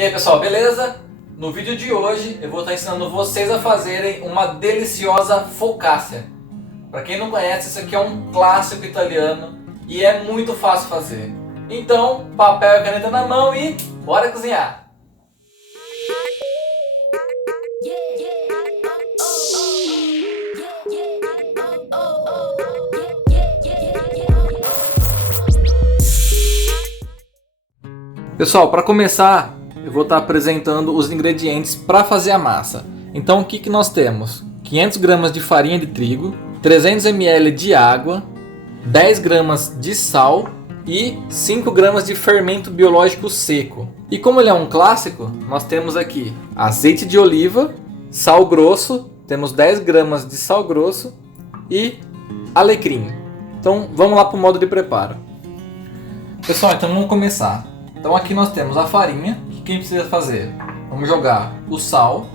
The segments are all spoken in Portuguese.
E aí pessoal, beleza? No vídeo de hoje eu vou estar ensinando vocês a fazerem uma deliciosa focaccia. Para quem não conhece, isso aqui é um clássico italiano e é muito fácil fazer. Então, papel e caneta na mão e bora cozinhar! Pessoal, para começar, eu vou estar apresentando os ingredientes para fazer a massa. Então, o que nós temos? 500 gramas de farinha de trigo, 300 ml de água, 10 gramas de sal e 5 gramas de fermento biológico seco. E como ele é um clássico, nós temos aqui azeite de oliva, sal grosso, temos 10 gramas de sal grosso e alecrim. Então, vamos lá para o modo de preparo. Pessoal, então vamos começar. Então aqui nós temos a farinha. O que a gente precisa fazer? Vamos jogar o sal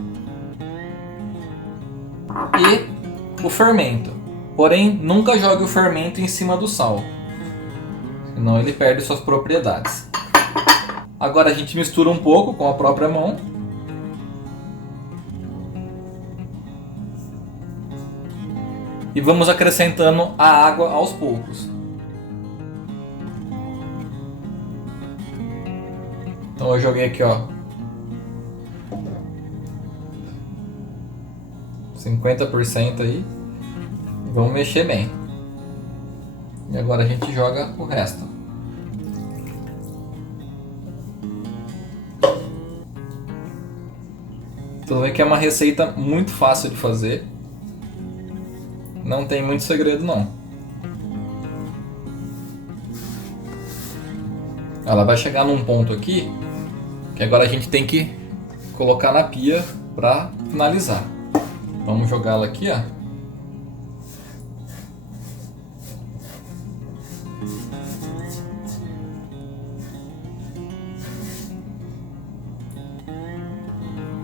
e o fermento. Porém, nunca jogue o fermento em cima do sal, senão ele perde suas propriedades. Agora a gente mistura um pouco com a própria mão. E vamos acrescentando a água aos poucos. Então eu joguei aqui, ó, 50% aí. E vamos mexer bem. E agora a gente joga o resto. Então vê que é uma receita muito fácil de fazer. Não tem muito segredo não. Ela vai chegar num ponto aqui que agora a gente tem que colocar na pia para finalizar. Vamos jogá-la aqui, ó.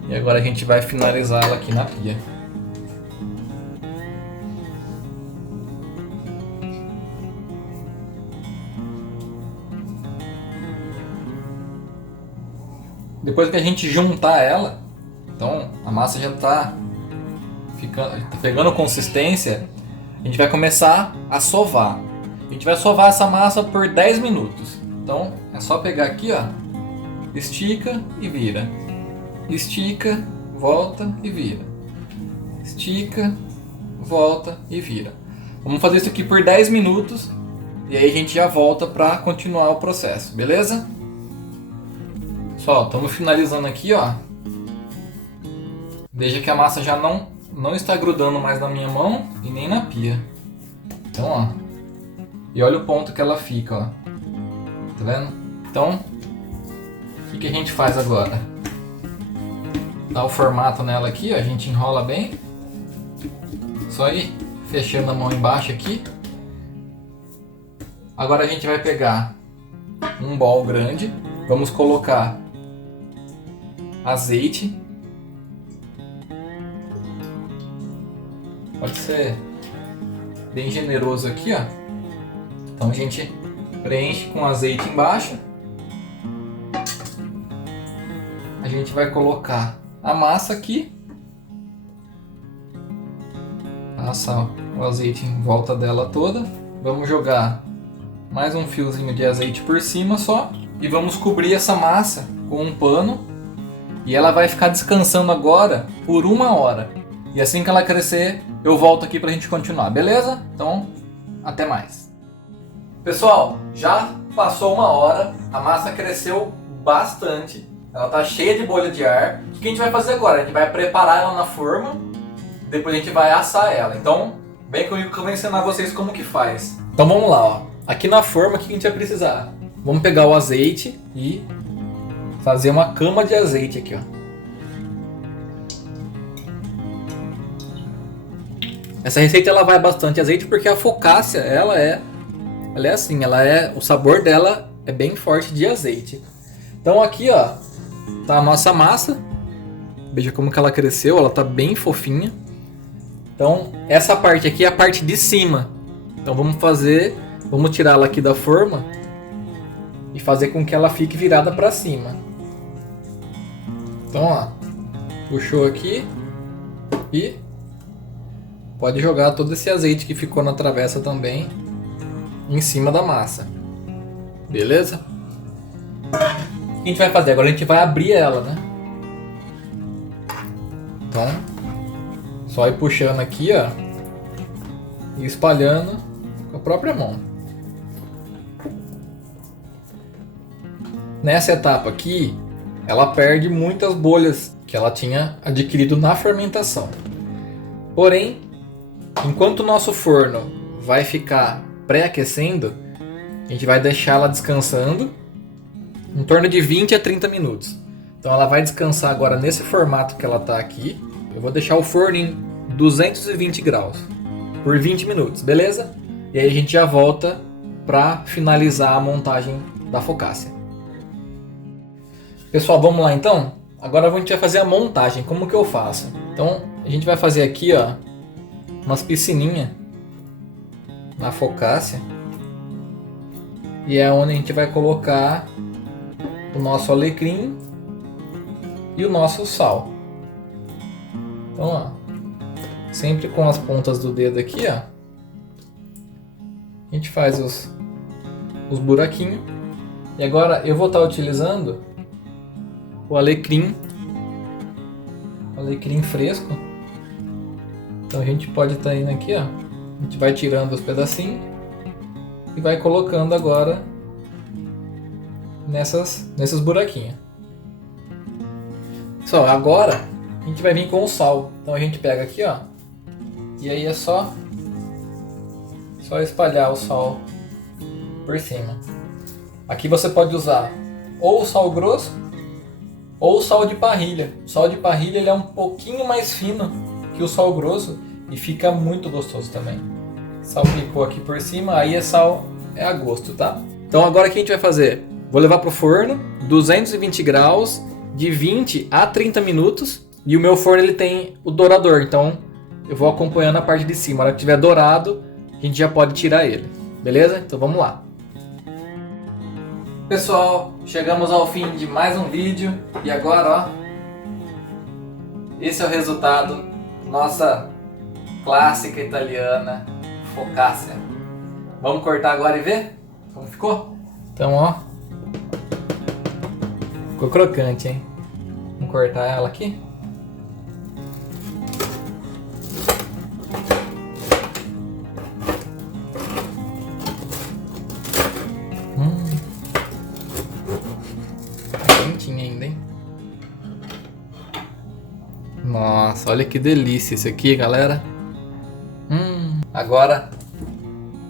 E agora a gente vai finalizá-la aqui na pia. Depois que a gente juntar ela, então a massa já está pegando consistência, a gente vai começar a sovar. A gente vai sovar essa massa por 10 minutos. Então é só pegar aqui, ó, estica e vira. Estica, volta e vira. Estica, volta e vira. Vamos fazer isso aqui por 10 minutos e aí a gente já volta para continuar o processo, beleza? Pessoal, estamos finalizando aqui, ó. Veja que a massa já não está grudando mais na minha mão e nem na pia. Então, ó. E olha o ponto que ela fica, ó. Tá vendo? Então, o que a gente faz agora? Dá o formato nela aqui, ó. A gente enrola bem. Só ir fechando a mão embaixo aqui. Agora a gente vai pegar um bowl grande. Vamos colocar azeite. Pode ser bem generoso aqui, ó. Então a gente preenche com azeite embaixo. A gente vai colocar a massa aqui. Passa o azeite em volta dela toda. Vamos jogar mais um fiozinho de azeite por cima só. E vamos cobrir essa massa com um pano. E ela vai ficar descansando agora por 1 hora. E assim que ela crescer, eu volto aqui pra gente continuar, beleza? Então, até mais. Pessoal, já passou 1 hora. A massa cresceu bastante. Ela tá cheia de bolha de ar. O que a gente vai fazer agora? A gente vai preparar ela na forma. Depois a gente vai assar ela. Então, vem comigo que eu vou ensinar vocês como que faz. Então vamos lá, ó. Aqui na forma, o que a gente vai precisar? Vamos pegar o azeite e fazer uma cama de azeite aqui, ó. Essa receita ela vai bastante azeite porque a focaccia, ela é assim, o sabor dela é bem forte de azeite. Então aqui, ó, tá a nossa massa. Veja como que ela cresceu, ela tá bem fofinha. Então, essa parte aqui é a parte de cima. Então vamos tirar ela aqui da forma e fazer com que ela fique virada para cima. Então, ó, puxou aqui e pode jogar todo esse azeite que ficou na travessa também em cima da massa. Beleza? O que a gente vai fazer? Agora a gente vai abrir ela, né? Então, só ir puxando aqui, ó, e espalhando com a própria mão. Nessa etapa aqui, ela perde muitas bolhas que ela tinha adquirido na fermentação. Porém, enquanto o nosso forno vai ficar pré-aquecendo, a gente vai deixar ela descansando em torno de 20 a 30 minutos. Então ela vai descansar agora nesse formato que ela está aqui. Eu vou deixar o forno em 220 graus por 20 minutos, beleza? E aí a gente já volta para finalizar a montagem da focaccia. Pessoal, vamos lá então? Agora a gente vai fazer a montagem. Como que eu faço? Então a gente vai fazer aqui, ó, umas piscininhas na focaccia. E é onde a gente vai colocar o nosso alecrim e o nosso sal. Então, ó, sempre com as pontas do dedo aqui, ó, a gente faz os buraquinhos. E agora eu vou estar utilizando o alecrim fresco. Então a gente pode estar indo aqui, ó, a gente vai tirando os pedacinhos e vai colocando agora nesses buraquinhos. Só agora a gente vai vir com o sal. Então a gente pega aqui, ó, e aí é só espalhar o sal por cima. Aqui você pode usar ou o sal grosso ou o sal de parrilha. O sal de parrilha ele é um pouquinho mais fino que o sal grosso e fica muito gostoso também. Salpicou aqui por cima, aí é a gosto, tá? Então agora o que a gente vai fazer? Vou levar pro forno, 220 graus, de 20 a 30 minutos. E o meu forno ele tem o dourador, então eu vou acompanhando a parte de cima. Na hora que tiver dourado, a gente já pode tirar ele. Beleza? Então vamos lá. Pessoal, chegamos ao fim de mais um vídeo. E agora, ó, esse é o resultado da nossa clássica italiana focaccia. Vamos cortar agora e ver como ficou? Então, ó, ficou crocante, hein? Vamos cortar ela aqui. Quentinha ainda, hein? Nossa, olha que delícia isso aqui, galera. Agora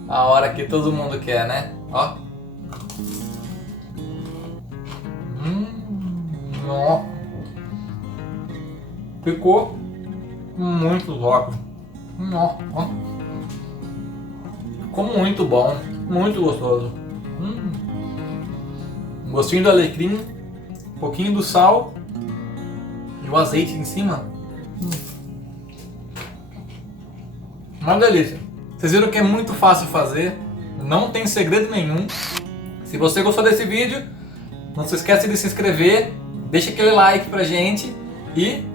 a hora que todo mundo quer, né? Ó. Ó. Ficou muito top. Ó. Ficou muito bom, muito gostoso. Um gostinho do alecrim, um pouquinho do sal e o azeite em cima. Uma delícia. Vocês viram que é muito fácil fazer, não tem segredo nenhum. Se você gostou desse vídeo, não se esqueça de se inscrever, deixa aquele like pra gente e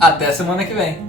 até semana que vem.